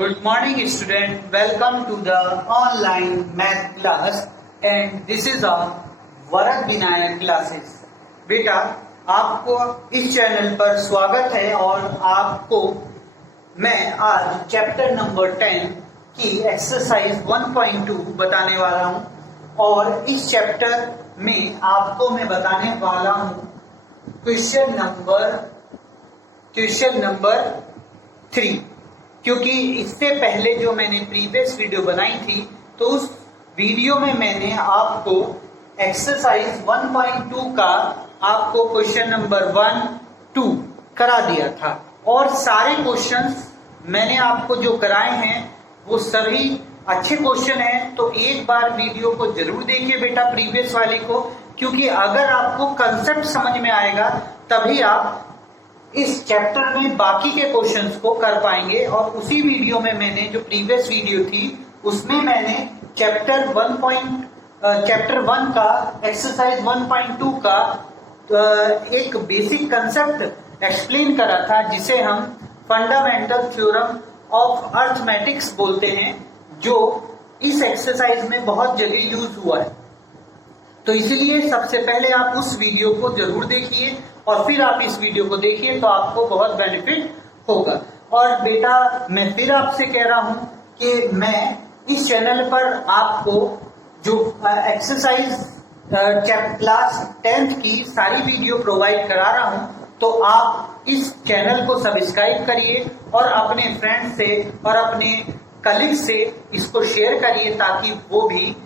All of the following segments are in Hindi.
Good morning student, welcome to the online math class and this is our Varad Vinayak classes. बेटा आपको इस चैनल पर स्वागत है और आपको मैं आज चैप्टर नंबर 10 की एक्सरसाइज 1.2 बताने वाला हूं और इस चैप्टर में आपको मैं बताने वाला हूं क्वेश्चन नंबर 3। क्योंकि इससे पहले जो मैंने प्रीवियस वीडियो बनाई थी तो उस वीडियो में मैंने आपको एक्सरसाइज 1.2 का आपको क्वेश्चन नंबर 1, 2 करा दिया था और सारे क्वेश्चंस मैंने आपको जो कराए हैं वो सभी अच्छे क्वेश्चन हैं। तो एक बार वीडियो को जरूर देखिए बेटा प्रीवियस वाले को, क्योंकि अगर आपको कंसेप्ट समझ में आएगा तभी आप इस चैप्टर में बाकी के क्वेश्चंस को कर पाएंगे। और उसी वीडियो में मैंने जो प्रीवियस वीडियो थी उसमें मैंने चैप्टर 1 का एक्सरसाइज 1.2 का एक बेसिक कंसेप्ट एक्सप्लेन करा था जिसे हम फंडामेंटल थ्योरम ऑफ अर्थमेटिक्स बोलते हैं, जो इस एक्सरसाइज में बहुत जगह यूज हुआ है। तो इसीलिए सबसे पहले आप उस वीडियो को जरूर देखिए और फिर आप इस वीडियो को देखिए तो आपको बहुत बेनिफिट होगा। और बेटा मैं फिर आपसे कह रहा हूं कि मैं इस चैनल पर आपको जो एक्सरसाइज क्लास 10th की सारी वीडियो प्रोवाइड करा रहा हूं, तो आप इस चैनल को सब्सक्राइब करिए और अपने फ्रेंड से और अपने कलीग से इसको शेयर करिए ताकि वो भी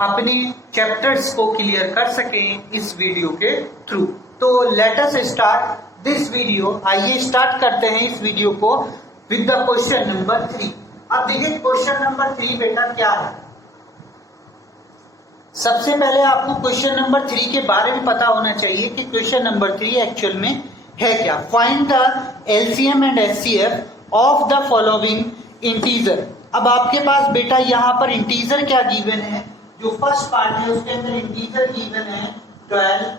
अपने चैप्टर्स को क्लियर कर सकें इस वीडियो के थ्रू। तो let us start this video. आइए स्टार्ट करते हैं इस वीडियो को विद द क्वेश्चन नंबर 3। अब देखिए क्वेश्चन नंबर 3 बेटा क्या है। सबसे पहले आपको क्वेश्चन नंबर 3 के बारे में पता होना चाहिए कि क्वेश्चन नंबर 3 एक्चुअल में है क्या। Find the LCM and HCF of the following integer. अब आपके पास बेटा यहाँ पर इंटीजर क्या गिवन है, जो फर्स्ट पार्ट है उसके अंदर इंटीजर गिवन है 12,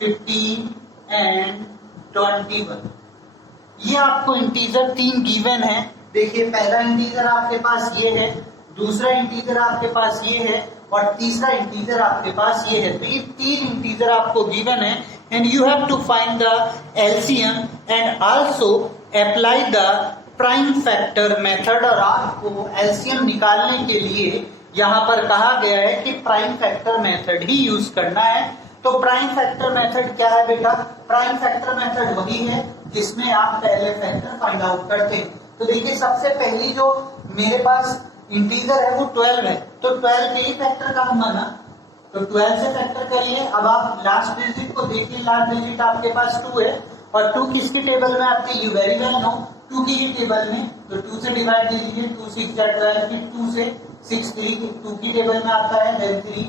15 एंड 21। ये आपको इंटीजर 3 गिवन है। देखिए पहला इंटीजर आपके पास ये है, दूसरा इंटीजर आपके पास ये है और तीसरा इंटीजर आपके पास ये है। तो ये 3 इंटीजर आपको गिवन है and you have to find the LCM and also apply the prime factor method. और आपको एलसीएम निकालने के लिए यहाँ पर कहा गया है कि प्राइम फैक्टर मेथड ही यूज करना है। तो प्राइम फैक्टर मेथड क्या है बेटा? प्राइम फैक्टर मेथड वही है जिसमें आप पहले फैक्टर फाइंड आउट करते हैं। तो देखिए सबसे पहली जो मेरे पास इंटीजर है वो 12 है, तो 12 के ही फैक्टर कहूंगा ना, तो 12 से फैक्टर करिए। अब आप लास्ट डिजिट को देखिए, लास्ट डिजिट आपके पास 2 है और 2 किसकी टेबल में आती है, यू वेरी वेल नो 2 की टेबल में। तो 2 से डिवाइड कीजिए, 2 6 12, फिर 2 से 6 2 की टेबल में आता है, देन 3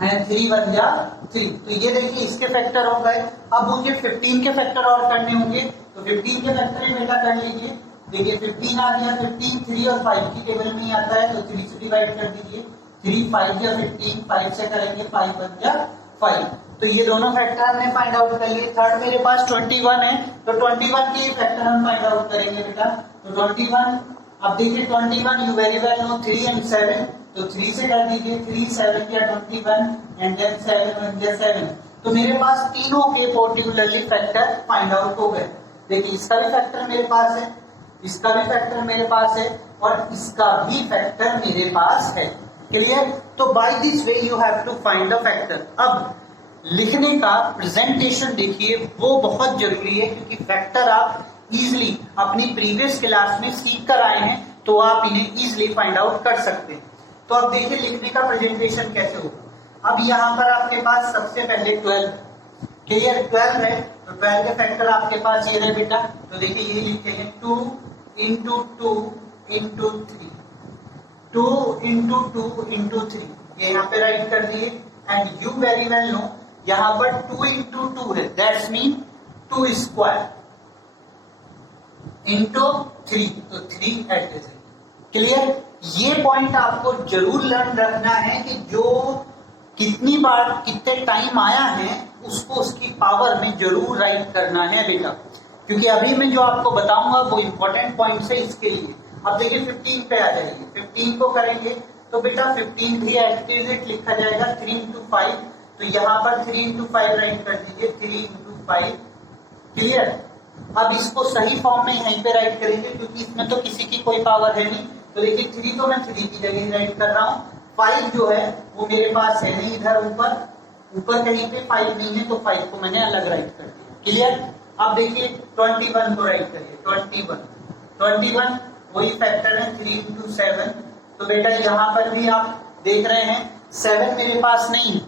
एंड 3 1 जा 3। तो ये देखिए इसके फैक्टर हो गए। अब मुझे 15 के फैक्टर और करने होंगे, तो 15 के फैक्टर ही बेटा कर लीजिए। देखिए 15 आ गया, 15 3 और 5 की टेबल में ही आता है, तो 3 से डिवाइड कर दीजिए। 3 5 या 15, 5 से करेंगे 5 1 जा 5। तो ये दोनों फैक्टर हमने फाइंड आउट कर लिए। थर्ड मेरे पास 21 है, तो 21 के फैक्टर हम फाइंड आउट करेंगे बेटा। तो 21, अब देखिए 21 you very well know 3 and 7, तो 3 से कर दीजिए, 3 7 या 21 एंड देन 7 1 या 7। तो मेरे पास तीनों के पर्टिकुलरली फैक्टर फाइंड आउट हो गए। देखिए इसका भी फैक्टर मेरे पास है, इसका भी फैक्टर मेरे पास है और इसका भी फैक्टर मेरे पास है। क्लियर? तो by this way you have to find the factor. अब लिखने का प्रेजेंटेशन देखिए वो बहुत जरूरी है, क्योंकि फैक्टर आप इजिली अपनी प्रीवियस क्लास में सीख कर आए हैं तो आप इन्हें इजिली फाइंड आउट कर सकते हैं। तो अब देखिए लिखने का प्रेजेंटेशन कैसे होगा। अब यहाँ पर आपके पास सबसे पहले 12, क्लियर 12 है, तो 12 के फैक्टर आपके पास ये रहे बेटा। तो देखिए यही लिखेंगे 2 इंटू 2 इंटू 3, 2 इंटू 2 इंटू 3, ये यहाँ पे राइट कर दिए। And you very well know यहाँ पर 2 इंटू 2 है, दैट्स मीन 2 स्क्वायर इंटू 3, तो 3 एडजेसेंट। क्लियर? ये पॉइंट आपको जरूर लर्न रखना है कि जो कितनी बार कितने टाइम आया है उसको उसकी पावर में जरूर राइट करना है बेटा, क्योंकि अभी मैं जो आपको बताऊंगा वो इंपॉर्टेंट पॉइंट्स है इसके लिए। अब देखिए 15 पे आ जाएगी, 15 को करेंगे तो बेटा 15 भी एक्सप्लिसिट लिखा जाएगा 3 into 5, तो यहाँ पर 3 into 5 राइट कर दीजिए, 3 into 5। क्लियर। अब इसको सही फॉर्म में यहीं पे राइट करेंगे क्योंकि इसमें तो किसी की कोई पावर है नहीं, तो देखिए 3 तो मैं 3 की जगह राइट कर रहा हूँ, 5 जो है वो मेरे पास है नहीं, इधर ऊपर कहीं पे 5 नहीं है, तो 5 को मैंने अलग राइट कर दिया। क्लियर। अब देखिए 21 को राइट करिए, 21 वही फैक्टर है 3 into 7, तो बेटा यहाँ पर भी आप देख रहे हैं 7 मेरे पास नहीं,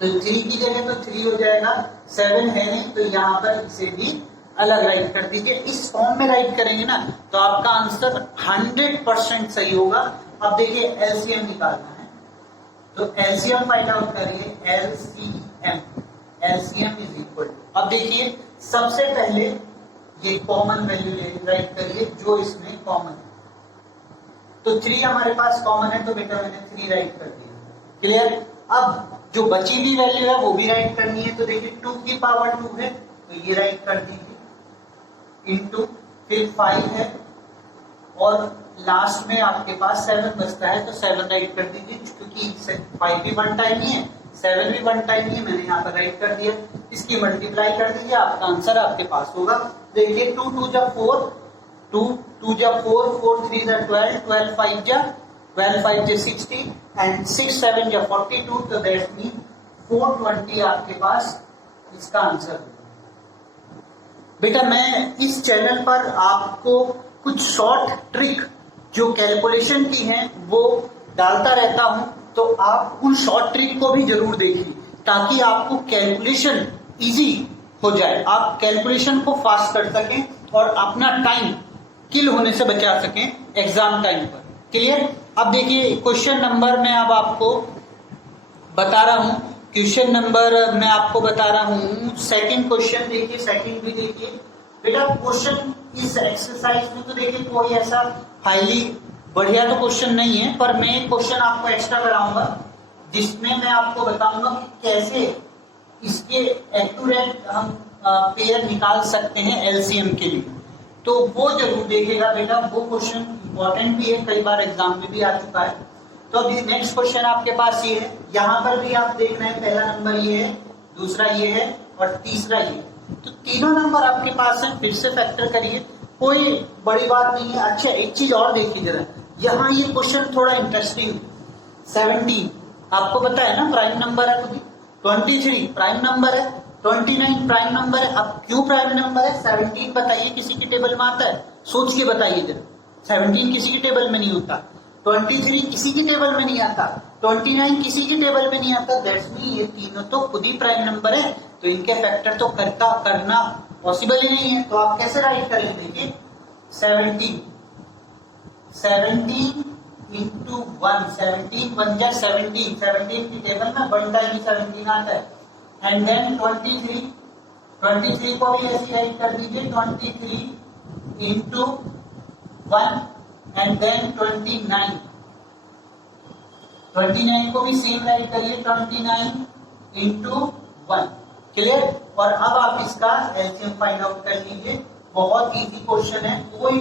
तो 3 की जगह तो 3 हो जाएगा, 7 है नहीं, तो यहाँ पर इसे भी अलग राइट कर दीजिए। इस फॉर्म में राइट करेंगे ना तो आपका आंसर 100% सही होगा। अब देखिए एलसीएम निकालना है, तो एलसीएम फाइंड आउट करिए, एलसीएम इज इक्वल टू, अब देखिए सबसे पहले ये कॉमन वैल्यू राइट करिए जो इसमें कॉमन है, तो 3 हमारे पास कॉमन है, तो बेटा मैंने 3 राइट कर दिया। क्लियर। अब जो बची हुई वैल्यू है वो भी राइट करनी है, तो देखिए 2 की पावर 2 है, तो ये राइट कर दीजिए, इनटू फिर 5 है और लास्ट में आपके पास 7 बचता है, तो 7 राइट कर दीजिए, क्योंकि 5 भी 1 टाइम ही है, 7 भी 1 टाइम ही है, मैंने यहाँ पर राइट कर दिया। इसकी मल्टीप्लाई कर दीजिए, आपका आंसर आपके पास होगा। देखिए 2 2 जा 4, 2 2 जा 4, 4 3 जा 12, 12 5 जा 12 5 जा 60 एंड 6 7 जा 42, तो दैट्स मीन 420 आपके पास इसका आंसर है। बेटा मैं इस चैनल पर आपको कुछ शॉर्ट ट्रिक जो कैलकुलेशन की हैं वो डालता रहता हूं, तो आप उन शॉर्ट ट्रिक को भी जरूर देखिए ताकि आपको कैलकुलेशन इजी हो जाए, आप कैलकुलेशन को फास्ट कर सकें और अपना टाइम किल होने से बचा सकें एग्जाम टाइम पर। क्लियर। अब देखिए क्वेश्चन नंबर मैं अब आपको बता रहा हूं, क्वेश्चन नंबर मैं आपको बता रहा हूं, सेकंड क्वेश्चन देखिए, सेकंड भी देखिए। बेटा क्वेश्चन इस एक्सरसाइज में तो देखिए कोई ऐसा हाईली बढ़िया तो क्वेश्चन नहीं है, पर मैं एक क्वेश्चन आपको एक्स्ट्रा कराऊंगा जिसमें मैं आपको बताऊंगा कि कैसे इसके एक्यूरेट हम पेयर निकाल सकते हैं एलसीएम के लिए, तो वो जरूर देखिएगा बेटा, वो क्वेश्चन इंपॉर्टेंट भी है, कई बार एग्जाम में भी आ चुका है। तो अभी नेक्स्ट क्वेश्चन आपके पास ये है, यहाँ पर भी आप देख रहे हैं पहला नंबर ये है, दूसरा ये है और तीसरा ये है, तो तीनों नंबर आपके पास है, फिर से फैक्टर करिए, कोई बड़ी बात नहीं है। अच्छा एक चीज और देखिए जरा, यहाँ ये क्वेश्चन थोड़ा इंटरेस्टिंग, 17 आपको पता है ना प्राइम नंबर है, 23 प्राइम नंबर है, 29 प्राइम नंबर है। अब क्यों प्राइम नंबर है, 17 बताइए किसी की टेबल में आता है, सोच के बताइए जरा, 17 किसी की टेबल में नहीं होता, 23 किसी की टेबल में नहीं आता, 29 किसी की टेबल में नहीं आता, दैट्स मीन ये तीनों तो खुद ही प्राइम नंबर है, तो इनके फैक्टर तो करना पॉसिबल ही नहीं है, तो आप कैसे राइट करेंगे, देखिए 17 इंटू 1, 17 1 जा 17, 17 की टेबल में 1 टाइम 17 आता है, एंड देन 23 को भी ऐसे राइट कर दीजिए, 23 इंटू 1 एंड देन 29 को भी सेम राइट करिए, 29 इंटू 1। क्लियर। और अब आप इसका एलसीएम फाइंड आउट कर लीजिए, बहुत इजी क्वेश्चन है, कोई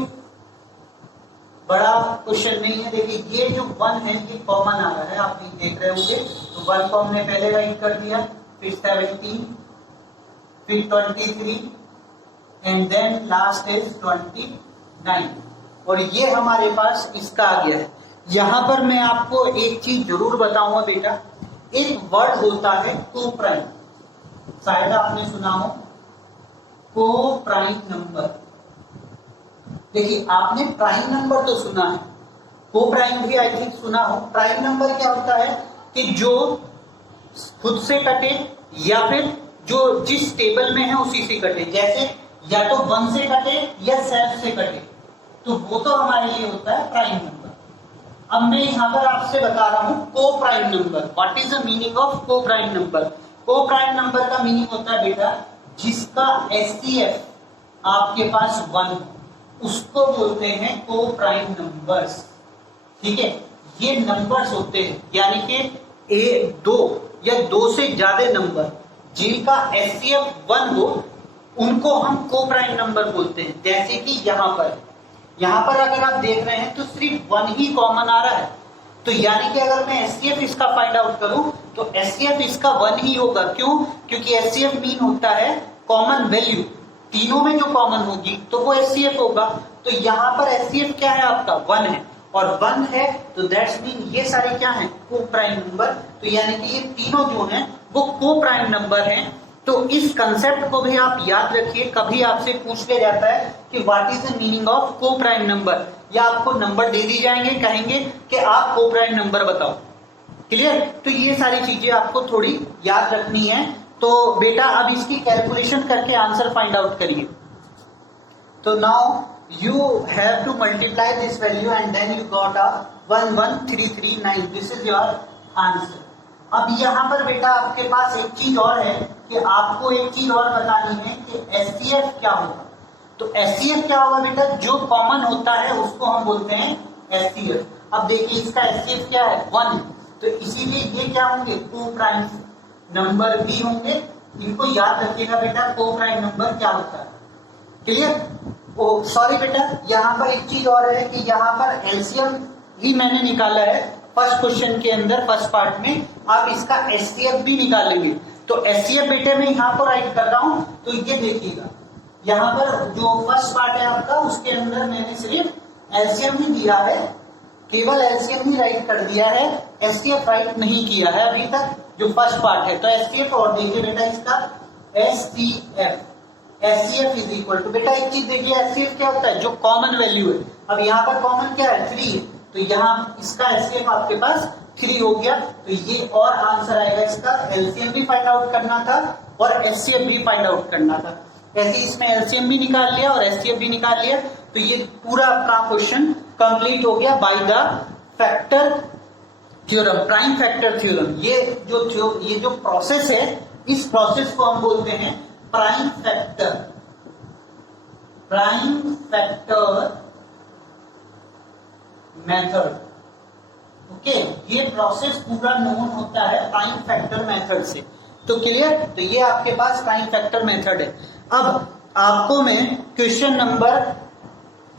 बड़ा क्वेश्चन नहीं है। देखिए ये जो 1 है ये कॉमन आ रहा है, आप देख रहे होंगे, तो 1 को हमने पहले राइट कर दिया, फिर 17, फिर 23 एंड देन लास्ट इज 29, और ये हमारे पास इसका आ गया है। यहां पर मैं आपको एक चीज जरूर बताऊंगा बेटा, एक वर्ड होता है को प्राइम, शायद आपने सुना हो को प्राइम नंबर। देखिए आपने प्राइम नंबर तो सुना है, को प्राइम भी आई थिंक सुना हो। प्राइम नंबर क्या होता है कि जो खुद से कटे या फिर जो जिस टेबल में है उसी से कटे, जैसे या तो 1 से कटे या सेल्फ से कटे, तो वो तो हमारे लिए होता है प्राइम नंबर। अब मैं यहाँ पर आपसे बता रहा हूं को prime number, what is the meaning of को प्राइम नंबर। को प्राइम नंबर का मीनिंग होता है बेटा जिसका एचसीएफ आपके पास 1, उसको बोलते हैं को प्राइम नंबर्स। ठीक है, ये नंबर्स होते हैं, यानी कि 2 या 2 से ज्यादा नंबर जिनका एचसीएफ 1 हो उनको हम को प्राइम नंबर बोलते हैं। जैसे कि यहाँ पर यहाँ पर अगर आप देख रहे हैं तो सिर्फ 1 ही कॉमन आ रहा है, तो यानी कि अगर मैं एचसीएफ इसका फाइंड आउट करूं तो एचसीएफ इसका 1 ही होगा। क्यों? क्योंकि एचसीएफ मीन होता है कॉमन वैल्यू, तीनों में जो कॉमन होगी तो वो एचसीएफ होगा। तो यहाँ पर एचसीएफ क्या है आपका 1 है, और 1 है तो दैट्स मीन ये सारे क्या हैं को प्राइम नंबर, तो यानी कि ये तीनों जो हैं वो को प्राइम नंबर हैं। तो इस कंसेप्ट को भी आप याद रखिए, कभी आपसे पूछ लिया जाता है कि what is the meaning of को प्राइम नंबर, या आपको नंबर दे दी जाएंगे, कहेंगे कि आप को प्राइम नंबर बताओ। क्लियर? तो ये सारी चीजें आपको थोड़ी याद रखनी है। तो बेटा अब इसकी कैलकुलेशन करके आंसर फाइंड आउट करिए। तो now you have to multiply this value and then you got a 11339. This is your answer. अब यहाँ पर बेटा आपके पास एक चीज और है कि आपको एक चीज और बतानी है कि एचसीएफ क्या होगा। तो एचसीएफ क्या होगा बेटा, जो कॉमन होता है उसको हम बोलते हैं एचसीएफ। अब देखिए इसका एचसीएफ क्या है 1, तो इसीलिए ये क्या होंगे को प्राइम नंबर भी होंगे। इनको याद रखिएगा बेटा, को प्राइम नंबर क्या होता है। क्लियर? ओ सॉरी बेटा, यहाँ पर एक चीज और है कि यहाँ पर एलसीएम ही मैंने निकाला है फर्स्ट क्वेश्चन के अंदर, फर्स्ट पार्ट में। आप इसका एचसीएफ भी निकालेंगे, तो एचसीएफ बेटे मैं यहाँ पर राइट कर रहा हूँ। तो ये देखिएगा, यहाँ पर जो फर्स्ट पार्ट है आपका उसके अंदर मैंने सिर्फ एलसीएम ही दिया है, केवल एलसीएम ही राइट कर दिया है, एचसीएफ राइट नहीं किया है अभी तक जो फर्स्ट पार्ट है। तो एचसीएफ, और देखिए बेटा इसका HCF, HCF is equal to, बेटा एक चीज देखिए एचसीएफ क्या होता है, जो कॉमन वैल्यू है। अब यहाँ पर कॉमन क्या है 3 है, तो यहाँ इसका एचसीएफ आपके पास 3 हो गया। तो ये और आंसर आएगा इसका, एलसीएम भी फाइंड आउट करना था और एचसीएफ भी फाइंड आउट करना था। ऐसे इसमें एलसीएम भी निकाल लिया और एचसीएफ भी निकाल लिया, तो ये पूरा आपका क्वेश्चन कंप्लीट हो गया by the factor theorem, prime factor theorem. ये जो प्रोसेस है, इस प्रोसेस को हम बोलते हैं प्राइम फैक्टर मेथड। ओके, ये प्रोसेस पूरा नोन होता है प्राइम फैक्टर मेथड से। तो क्लियर? तो ये आपके पास प्राइम फैक्टर मेथड है। अब आपको मैं क्वेश्चन नंबर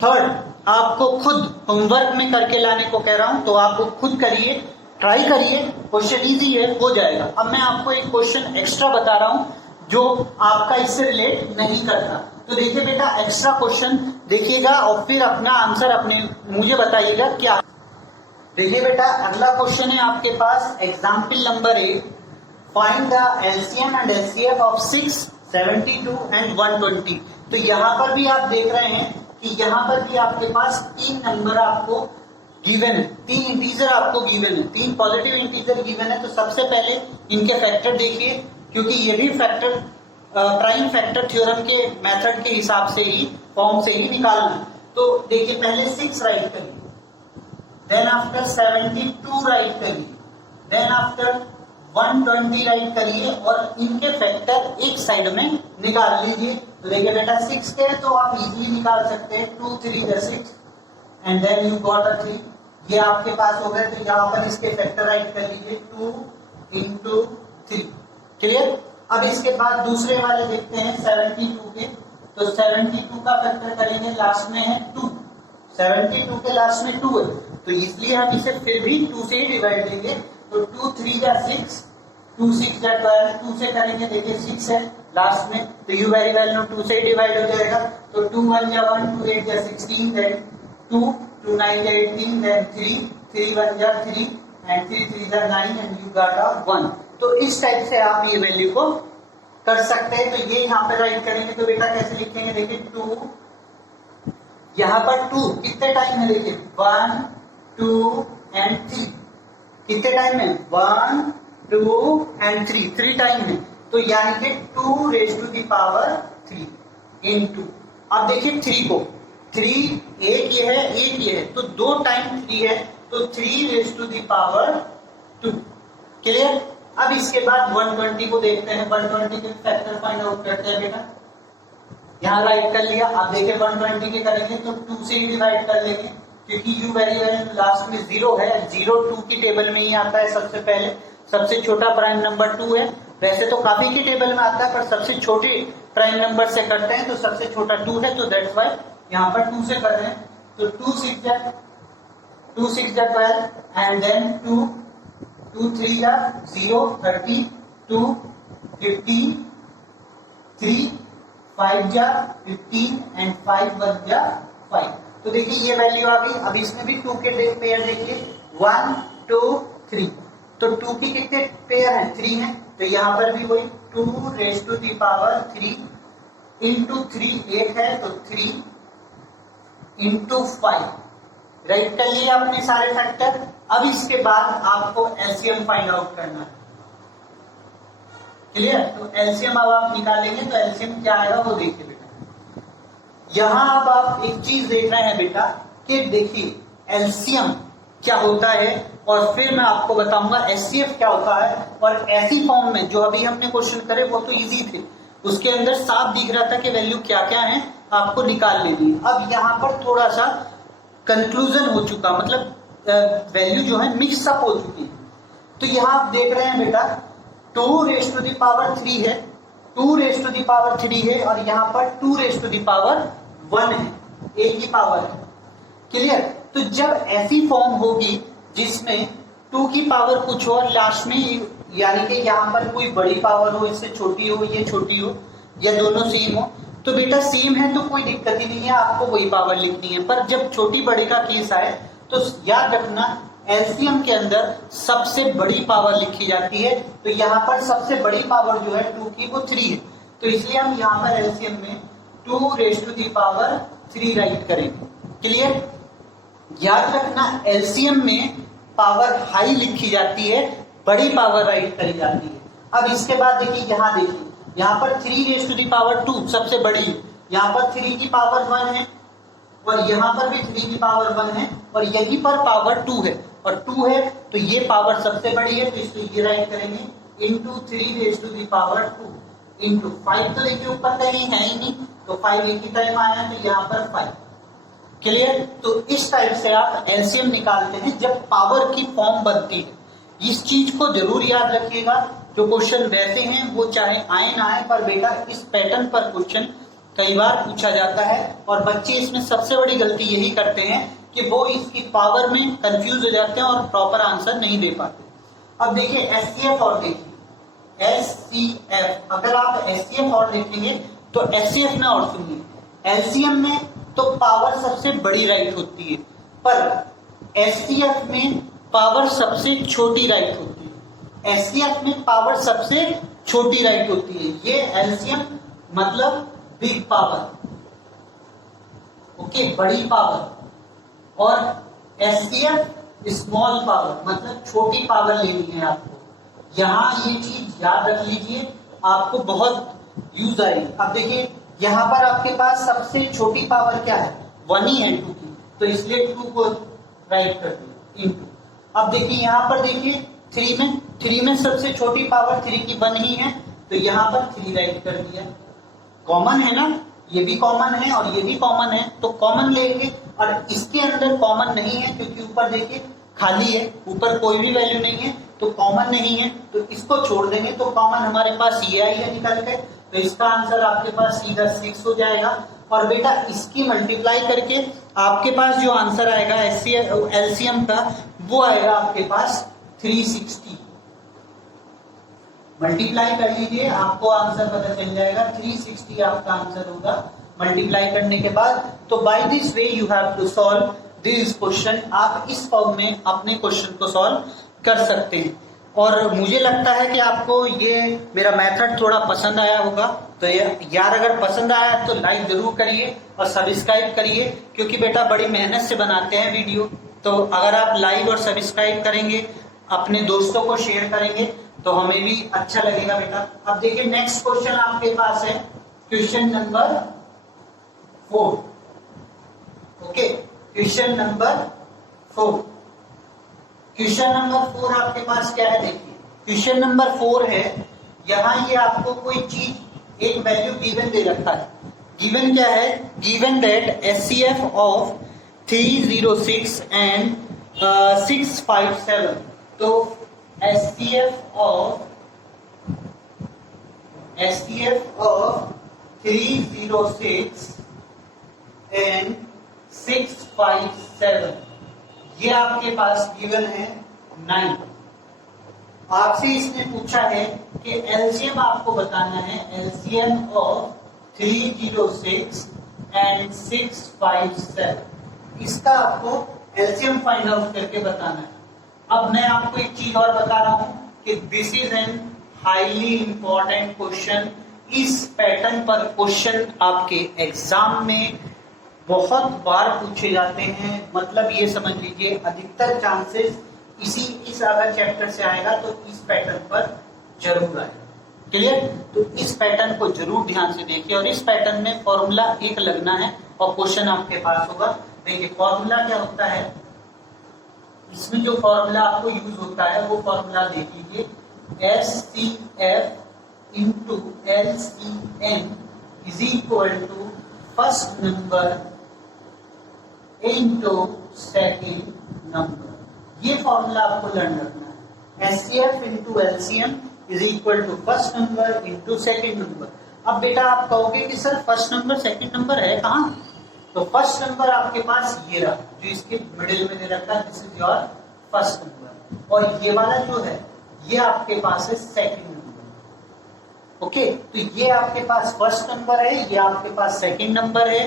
3 आपको खुद होमवर्क में करके लाने को कह रहा हूं, तो आप खुद करिए, ट्राई करिए, क्वेश्चन इजी है, हो जाएगा। अब मैं आपको एक क्वेश्चन एक्स्ट्रा बता रहा हूं जो आपका इससे रिलेट नहीं करता। तो देखिए बेटा, एक्स्ट्रा क्वेश्चन देखिएगा और फिर अपना आंसर अपने मुझे बताइएगा क्या। देखिए बेटा, अगला क्वेश्चन है आपके पास example number 8, find the LCM and HCF of 6, 72 and 120। तो यहाँ पर भी आप देख रहे हैं कि यहाँ पर भी आपके पास 3 नंबर आपको गिवन है, 3 इंटीजर आपको गिवन है, 3 पॉजिटिव इंटीजर गिवन है। तो सबसे पहले इनके फैक्टर देखिए, क्योंकि ये भी फैक्टर प्राइम फैक्टर थ्योरम के मेथड के हिसाब से ही, फॉर्म से ही निकालना। तो देखिए पहले 6 राइट करिए, देन आफ्टर 72 राइट करिए, देन आफ्टर 120 राइट करिए और इनके फैक्टर एक साइड में निकाल लीजिए। तो देखिए बेटा 6 के तो आप इजीली निकाल सकते हैं, 2 3 6 and then you got a 3। ये आपके पास हो गए, तो यहाँ पर इसके फैक्टर राइट कर लीजिए 2 into 3। क्लियर? अब इसके बाद दूसरे वाले देखते हैं 72 के। तो 72 का फैक्टर करेंगे, लास्ट में है 2, 72 के लास्ट में 2 है, तो इसलिए हम इसे फिर भी 2 से ही डिवाइड देंगे। तो 2 3 जा 6, 2 6 जा 12, 2 से करेंगे, देखिए 6 है लास्ट में, तो यू वेरी वेल नो 2 से ही डिवाइड हो जाएगा। तो 2 1 जा 1, 2 8 जा 16, देन 2 2 9 जा 18, देन 3 3 1 जा 3 एंड 3 3 जा 9 एंड यू गॉट अ 1। तो इस टाइप से आप ये वैल्यू को कर सकते हैं। तो ये यहाँ पे राइट करेंगे, तो बेटा कैसे लिखेंगे, देखिए 2, यहाँ पर 2 कितने टाइम में, देखिए 1 2 एंड 3, कितने टाइम में 1 2 एंड 3 टाइम में, तो यानी कि 2 raised to the power 3 into। अब देखिए 3 को, 3 एक ये है एक ये है, तो 2 टाइम 3 है, तो 3 raised to the power 2। Clear? अब इसके बाद 120 को देखते हैं, 120 के फैक्टर फाइंड आउट करते हैं बेटा। यहाँ राइट कर लिया, अब देखिए 120 के करेंगे तो 2 से ही डिवाइड कर लेंगे, क्योंकि यू वेरी वेल लास्ट में 0 है, 0 2 की टेबल में ही आता है सबसे पहले, सबसे छोटा प्राइम नंबर 2 है। वैसे तो काफी की टेबल में आता है, पर सबसे छोटे प्राइम नंबर से करते हैं तो सबसे छोटा 2 है, तो दैट्स वाई यहाँ पर 2 से कर रहे हैं। तो 2 6 जा 12 एंड देन 2 3 जा 0 30 2 15 3 5 जा 15 एंड 5 1 जा 5। तो देखिए ये वैल्यू आ गई। अब इसमें भी 2 के पेयर देखिए 1 2 3। तो 2 की कितने पेयर हैं? 3 हैं। तो यहाँ पर भी वही 2 raise to the power 3 into 3 8 है, तो 3 इंटू 5 राइट कर लिए आपने सारे फैक्टर। अब इसके बाद आपको एलसीएम फाइंड आउट करना है। क्लियर? तो एलसीएम अब आप निकालेंगे तो एलसीएम क्या आएगा वो देखिए बेटा। यहां अब आप एक चीज देख रहे हैं बेटा कि देखिए एलसीएम क्या होता है और फिर मैं आपको बताऊंगा एचसीएफ क्या होता है। और ऐसी फॉर्म में जो अभी हमने क्वेश्चन करे वो तो इजी थे, उसके अंदर साफ दिख रहा था कि वैल्यू क्या क्या है, आपको निकाल लेनी है। अब यहाँ पर थोड़ा सा कंक्लूजन हो चुका, मतलब वैल्यू जो है मिक्स अप हो चुकी है। तो यहाँ आप देख रहे हैं बेटा 2 रेज़ टू द पावर 3 है, 2 रेज़ टू द पावर 3 है और यहाँ पर 2 रेज़ टू द पावर 1 है, एक ही पावर है। क्लियर? तो जब ऐसी फॉर्म होगी जिसमें 2 की पावर कुछ और लास्ट में, यानी कि यहाँ पर कोई बड़ी पावर हो, इससे छोटी हो, ये छोटी हो या दोनों सेम हो, तो बेटा सेम है तो कोई दिक्कत ही नहीं है, आपको वही पावर लिखनी है। पर जब छोटी बड़ी का केस आए तो याद रखना एलसीएम के अंदर सबसे बड़ी पावर लिखी जाती है। तो यहाँ पर सबसे बड़ी पावर जो है 2 की वो 3 है, तो इसलिए हम यहाँ पर एलसीएम में 2 raise to the power 3 write करेंगे। क्लियर? याद रखना एलसीएम में पावर हाई लिखी जाती है, बड़ी पावर राइट करी जाती है। अब इसके बाद देखिए यहाँ पर 3 रेज़ टू द पावर 2 सबसे बड़ी है, यहाँ पर 3 की पावर 1 है और यहाँ पर भी 3 की पावर 1 है और यहीं पर पावर 2 है और 2 है तो ये पावर सबसे बड़ी है, तो इसको ये राइट करेंगे into 3 raise to the power 2 into 5। तो देखिए ऊपर कहीं है ही नहीं, तो 5 एक ही टाइम आया तो यहाँ पर 5। क्लियर? तो इस टाइप से आप एलसीएम निकालते हैं जब पावर की फॉर्म बनती है। इस चीज को जरूर याद रखिएगा, जो क्वेश्चन वैसे हैं वो चाहे आए ना आए, पर बेटा इस पैटर्न पर क्वेश्चन कई बार पूछा जाता है और बच्चे इसमें सबसे बड़ी गलती यही करते हैं कि वो इसकी पावर में कंफ्यूज हो जाते हैं और प्रॉपर आंसर नहीं दे पाते। अब देखिए एचसीएफ और देखिए एचसीएफ, अगर आप एचसीएफ और देखेंगे तो एचसीएफ में और सुनिए एलसीएम में तो पावर सबसे बड़ी राइट होती है, पर एचसीएफ में पावर सबसे छोटी राइट होती है। एचसीएफ में पावर सबसे छोटी राइट होती है, ये एलसीएम मतलब बिग पावर, ओके, बड़ी पावर, और एचसीएफ स्मॉल पावर मतलब छोटी पावर लेनी है आपको। यहां ये चीज याद रख लीजिए, आपको बहुत यूज आएगी। अब देखिए यहाँ पर आपके पास सबसे छोटी पावर क्या है? 1 ही है 2 की, तो इसलिए 2 को राइट कर दिया इंटू। अब देखिए यहाँ पर देखिए 3 में सबसे छोटी पावर 3 की 1 ही है, तो यहाँ पर 3 राइट कर दिया। कॉमन है ना, ये भी कॉमन है और ये भी कॉमन है, तो कॉमन लेंगे और इसके अंदर कॉमन नहीं है क्योंकि ऊपर देखिए खाली है, ऊपर कोई भी वैल्यू नहीं है तो कॉमन नहीं है, तो इसको छोड़ देंगे तो कॉमन हमारे पास ये आई है निकल के, तो इसका आंसर आपके पास सीधा 6 हो जाएगा। और बेटा इसकी मल्टीप्लाई करके आपके पास जो आंसर आएगा एलसीएम का वो आएगा आपके पास 360। मल्टीप्लाई कर लीजिए, आपको आंसर पता चल जाएगा, 360 आपका आंसर होगा मल्टीप्लाई करने के बाद। तो by this way you have to solve this question. आप इस फॉर्म में अपने क्वेश्चन को सॉल्व कर सकते हैं। और मुझे लगता है कि आपको ये मेरा मेथड थोड़ा पसंद आया होगा, तो यार अगर पसंद आया तो लाइक जरूर करिए और सब्सक्राइब करिए, क्योंकि बेटा बड़ी मेहनत से बनाते हैं वीडियो, तो अगर आप लाइक और सब्सक्राइब करेंगे, अपने दोस्तों को शेयर करेंगे तो हमें भी अच्छा लगेगा बेटा। अब देखिए नेक्स्ट क्वेश्चन आपके पास है question number 4, okay, question number 4। Question number 4 आपके पास क्या है? देखिए क्वेश्चन नंबर 4 है, यहाँ ये आपको कोई चीज एक वैल्यू गिवन दे रखा है। गिवन क्या है? Given that HCF of 306 and 657। तो एचसीएफ ऑफ 306 एंड 6, 5, 7, ये आपके पास गिवन है 9। आपसे इसने पूछा है कि एलसीएम आपको बताना है, एलसीएम ऑफ 306 एंड 657, इसका आपको एलसीएम फाइंड आउट करके बताना है। अब मैं आपको एक चीज और बता रहा हूं कि this is an highly important question. इस पैटर्न पर क्वेश्चन आपके एग्जाम में बहुत बार पूछे जाते हैं, मतलब ये समझ लीजिए अधिकतर चांसेस इस अगर चैप्टर से आएगा तो इस पैटर्न पर जरूर आएगा। क्लियर? तो इस पैटर्न को जरूर ध्यान से देखिए और इस पैटर्न में फॉर्मूला एक लगना है और क्वेश्चन आपके पास होगा। देखिए फॉर्मूला क्या होता है, इसमें जो फॉर्मूला आपको यूज होता है वो फॉर्मूला देख लीजिए, SCF into LCM is equal to first number into second number. ये फॉर्मूला आपको लर्न रखना है, SCF into LCM is equal to first number into second number. अब बेटा आप कहोगे कि sir first number second number है कहाँ? तो फर्स्ट नंबर आपके पास ये रहा जो इसके मिडिल में दे रखा है, this is your first number, और ये वाला जो है ये आपके पास है सेकेंड नंबर। ओके, तो ये आपके पास फर्स्ट नंबर है, ये आपके पास सेकेंड नंबर है,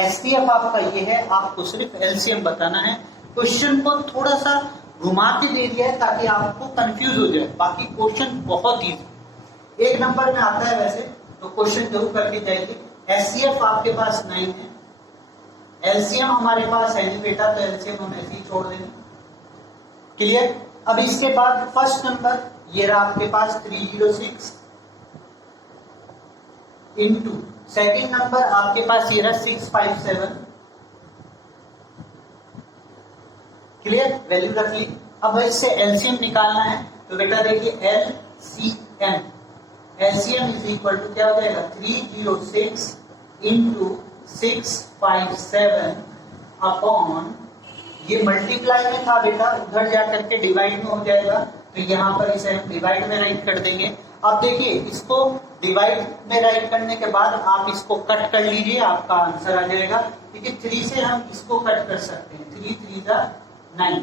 SCF आपका ये है, आपको सिर्फ LCM बताना है। क्वेश्चन को थोड़ा सा घुमा के दे दिया है ताकि आपको कंफ्यूज हो जाए, बाकी क्वेश्चन बहुत इजी एक नंबर में आता है वैसे, तो क्वेश्चन जरूर करके जाइए। SCF आपके पास 9 है, LCM हमारे पास है नहीं बेटा, तो LCM हम ऐसे ही छोड़ देंगे। क्लियर? अब इसके बाद फर्स्ट नंबर ये रहा आपके पास 306 इंटू सेकेंड नंबर आपके पास ये रहा 657। क्लियर? वैल्यू रख ली। अब इससे एलसीएम निकालना है, तो बेटा देखिए एलसीएम इज इक्वल टू क्या हो जाएगा, 306 इंटू 657 अपॉन, ये मल्टीप्लाई में था बेटा, उधर जाकर के डिवाइड में हो जाएगा, तो यहाँ पर इसे हम डिवाइड में राइट कर देंगे। अब देखिए इसको डिवाइड में राइट करने के बाद आप इसको कट कर लीजिए, आपका आंसर आ जाएगा। क्योंकि 3 से हम इसको कट कर सकते हैं, 3 3 जा 9,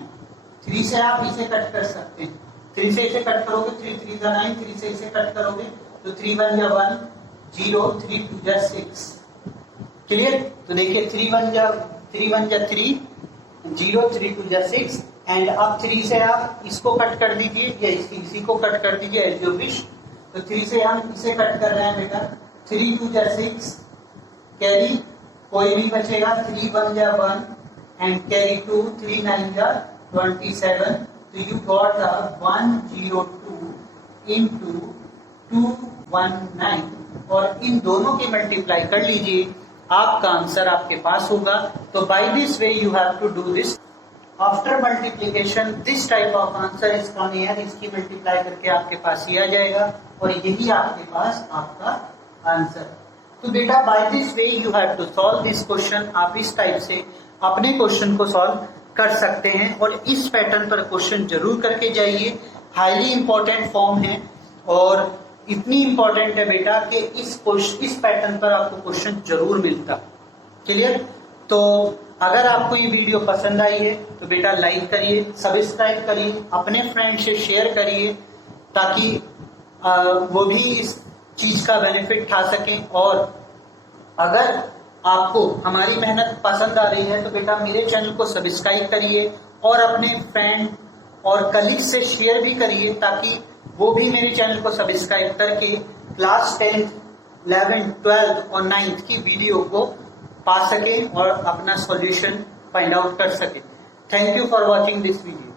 3 से आप इसे कट कर सकते हैं, 3 से इसे कट करोगे 3 3 जा 9, 3 से इसे कट करोगे तो 3 1 जा 1 0, 3 2 जा 6। क्लियर? तो देखिए 3 1 जा 3 0, 3 2 जा 6, एंड अब 3 से आप इसको कट कर दीजिए या इसी को कट कर दीजिए एज यू विश। तो 3 से हम इसे कट कर रहे हैं बेटा, 3 2 जा 6, कैरी कोई भी बचेगा, 3 1 जा 1 एंड कैरी 2, 3 9 जा 27, तो यू गॉट 102 इंटू 219, और इन दोनों के मल्टीप्लाई कर लीजिए, आपका आंसर आपके पास होगा। तो by this way you have to do this. After multiplication this type of answer is come here, इसकी मल्टीप्लाई करके आपके पास ये आ जाएगा और यही आपके पास आपका आंसर। तो बेटा by this way you have to solve this question. आप इस टाइप से अपने क्वेश्चन को सॉल्व कर सकते हैं और इस पैटर्न पर क्वेश्चन जरूर करके जाइए। हाईली इंपॉर्टेंट फॉर्म है और इतनी इंपॉर्टेंट है बेटा कि इस पैटर्न पर आपको क्वेश्चन जरूर मिलता। क्लियर? तो अगर आपको ये वीडियो पसंद आई है तो बेटा लाइक करिए, सब्सक्राइब करिए, अपने फ्रेंड से शेयर करिए ताकि वो भी इस चीज का बेनिफिट उठा सकें। और अगर आपको हमारी मेहनत पसंद आ रही है तो बेटा मेरे चैनल को सब्सक्राइब करिए और अपने फ्रेंड और कलीग से शेयर भी करिए ताकि वो भी मेरे चैनल को सब्सक्राइब करके क्लास 10th, 11th, 12th और 9th की वीडियो को पा सके और अपना सॉल्यूशन फाइंड आउट कर सके। Thank you for watching this video.